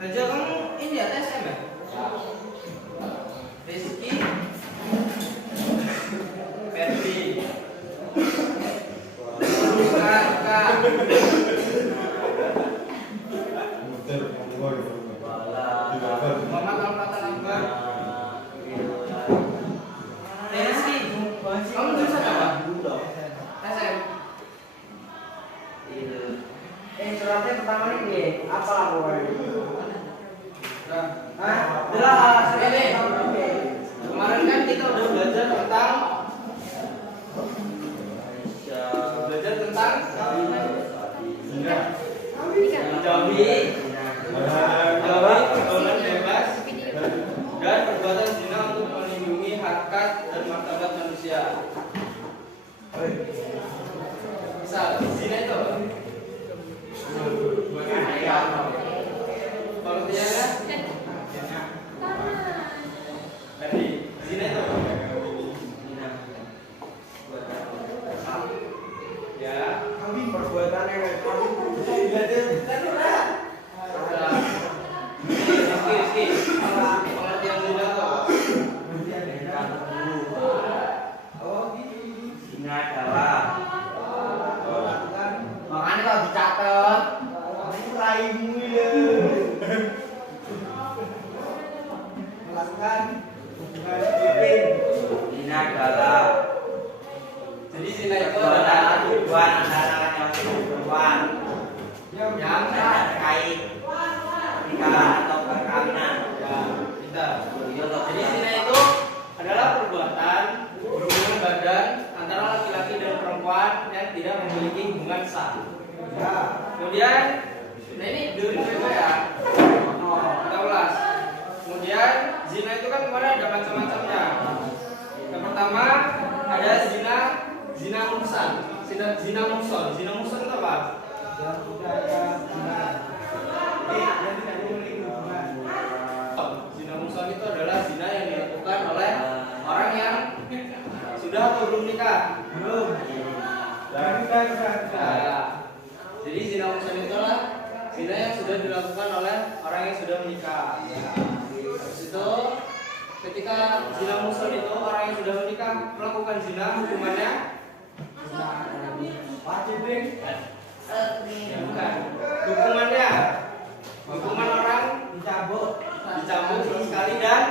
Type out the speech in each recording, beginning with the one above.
Reja kamu ini ya TSM ya? Rizky, Ferdi, Kakak, Muhammad Al-Fatah Akbar, Rizky, kamu jurusan apa? TSM. Suratnya pertama ini apa aku? Jelas, ini. Kemarin kan kita udah belajar tentang Jawi, pergaulan bebas, dan perbuatan zina untuk melindungi harkat dan martabat manusia. Misal, zina itu apa? Pengertiannya? Berarti zina itu apa? Ya. Kami perbuatan yang Rizky. Pengertian zina itu apa? Zina adalah Makanya kalau dicatat itu raimu ya melakukan hubungan intim. Zina adalah jadi zina itu perbuatan adalah hubungan antara laki-laki dan perempuan yang terkait pernikahan atau perkawinan. kita. Jadi zina itu adalah perbuatan berhubungan badan antara laki-laki dan perempuan yang tidak memiliki hubungan sah. Kemudian, nah ini dengerin baik-baik ya. Kita ulas. Kemudian zina itu kan kemarin ada macam-macamnya. Yang pertama ada zina muhsan, zina muhson. Zina muhson itu apa? Yang tidak memiliki hubungan. Zina muhson itu adalah zina yang dilakukan oleh orang yang sudah atau belum nikah. Belum. Jadi zina muhsan itu adalah zina yang sudah dilakukan oleh orang yang sudah menikah. Habis itu ketika zina muhsan itu orang yang sudah menikah melakukan zina, hukumannya Wajib ding. ya bukan. Hukuman orang Dicabut sama sekali dan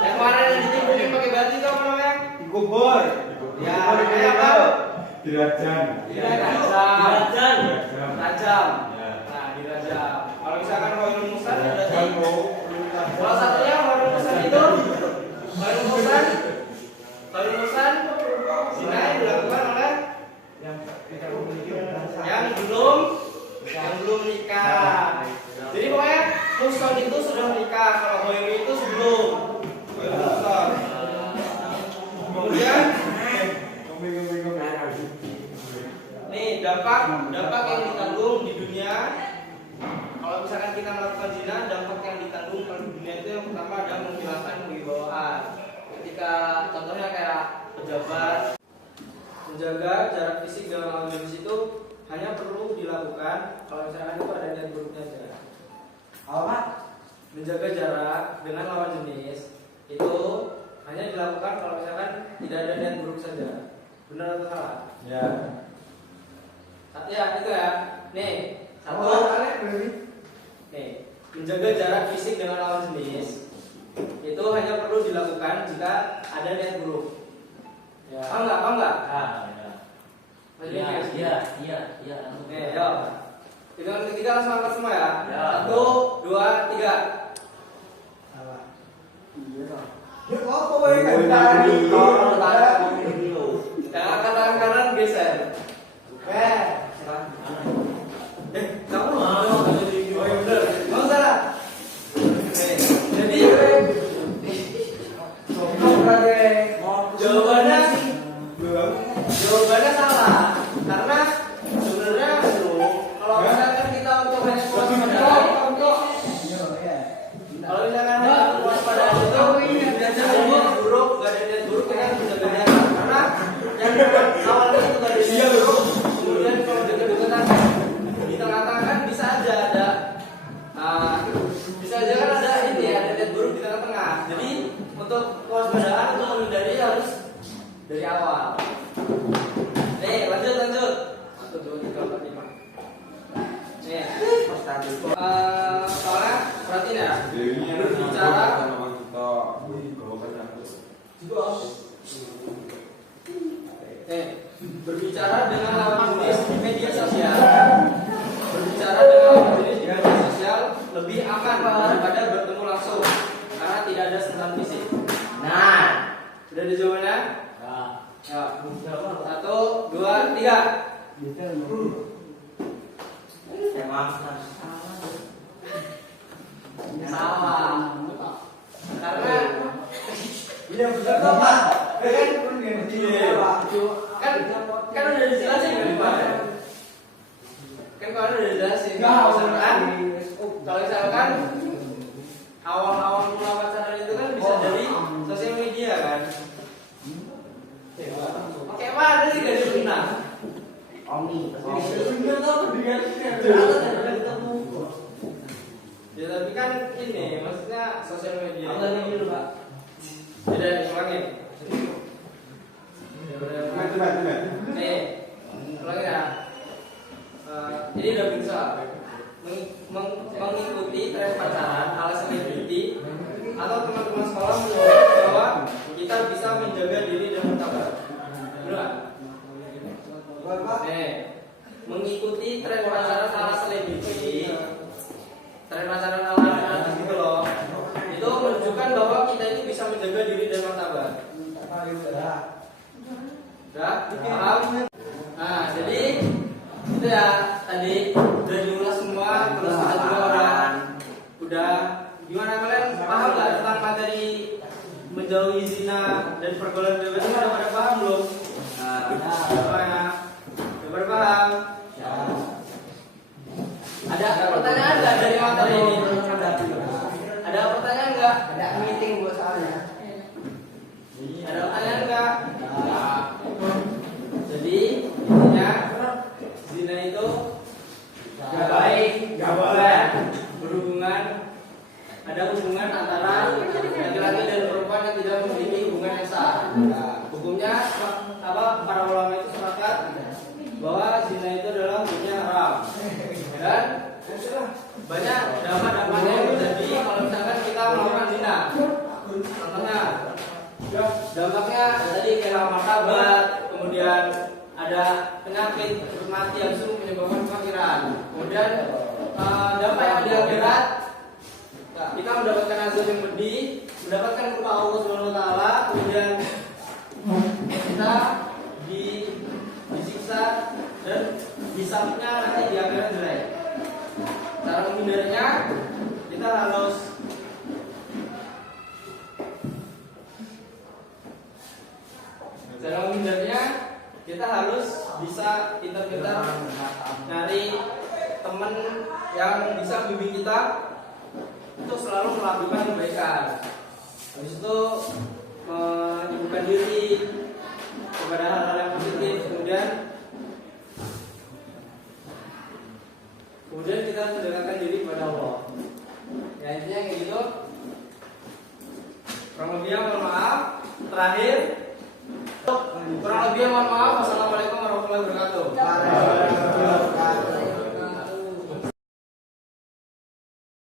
yang kemarin yang ditimbulin pakai batu itu apa namanya? dikubur. Ya, namanya apa? Dirajam. Dirajam. Rajam. Ya. Nah, dirajam. Kalau misalkan Khairul Muhsan berarti Kalau salah satunya Khairul Muhsan itu Khairul Muhsan zina yang dilakukan oleh Yang tidak memiliki hubungan sah. yang belum nikah. Jadi pokoknya Muhsan itu sudah menikah, kalau Khairul itu sebelum. Khairul Muhsan. Kemudian nih dampak yang ditanggung di dunia. Kalau misalkan kita melakukan zina, dampak yang ditanggung kalau di dunia itu yang pertama ada menghilangkan kewibawaan. Ketika contohnya kayak pejabat menjaga jarak fisik dalam lawan jenis itu hanya perlu dilakukan kalau misalkan itu ada niat buruknya saja. Apa? Menjaga jarak dengan lawan jenis itu hanya dilakukan kalau misalkan tidak ada niat buruk saja. Benar atau salah? ya. Ya itu ya. Nih satu. Nih menjaga jarak fisik dengan lawan jenis itu hanya perlu dilakukan jika ada niat buruk. Ya. Paham nggak? Iya. Nih, yo. Kita langsung angkat semua ya. Ya. 1, 2, 3. Salah. Ya apa wae kan tadi? Yang angkat tangan kanan geser. Kamu mau? Oh iya bener. Mau salah. untuk kewaspadaan untuk menghindari harus dari awal. Lanjut. 1, 2, 3, 4, 5. Soalnya perhatiin ya. Berbicara dengan lawan jenis di media sosial. Berbicara dengan lawan jenis di media sosial lebih aman daripada bertemu langsung karena tidak ada sentuhan fisik. Nah, sudah ada jawabannya? Ya. 1, 2, 3. Salah. Karena Iya benar kok Pak. kan udah dijelasin kan kemarin. Kan kemarin udah dijelasin. Kalau misalkan awal-awal mula pacaran itu kan bisa dari sosial media kan. Oke, mana sih gak dikenal? Ya tapi kan ini maksudnya sosial media. Tidak diulangin. Ulangin ya. Jadi udah bisa mengikuti tren pacaran ala selebriti atau teman-teman sekolah menurut bahwa kita bisa menjaga diri dan martabat. Benar? Mengikuti tren pacaran ala selebriti, tren pacaran ala artis gitu loh. Itu menunjukkan bahwa kita ini bisa menjaga diri dan martabat. Udah? Paham? Nah, jadi itu ya tadi udah diulas semua, terus kita juga udah gimana kalian paham nggak tentang materi menjauhi zina dan pergaulan bebas? Udah pada paham belum? Udah pada paham? Ada pertanyaan nggak dari materi ini? Ada pertanyaan nggak? Ada meeting buat soalnya. Ada pertanyaan nggak? Jadi intinya zina itu nggak baik, nggak boleh berhubungan. Ada hubungan antara laki-laki dan perempuan yang tidak memiliki hubungan yang sah. Hukumnya apa? Para ulama itu sepakat bahwa zina itu adalah hukumnya haram. Dan banyak dampak-dampaknya yang terjadi kalau misalkan kita melakukan zina. Contohnya dampaknya tadi kehilangan martabat, kemudian ada penyakit mati yang langsung menyebabkan kematian. Kemudian dampak yang di akhirat kita mendapatkan hasil yang pedih, mendapatkan rupa Allah Subhanahu wa taala, kemudian kita disiksa dan hisabnya nanti di akhirat jelek. Cara menghindarinya kita harus bisa pintar-pintar nyari teman yang bisa membimbing kita untuk selalu melakukan kebaikan. Habis itu menyibukkan diri kepada hal-hal yang positif, kemudian kita mendekatkan diri kepada Allah.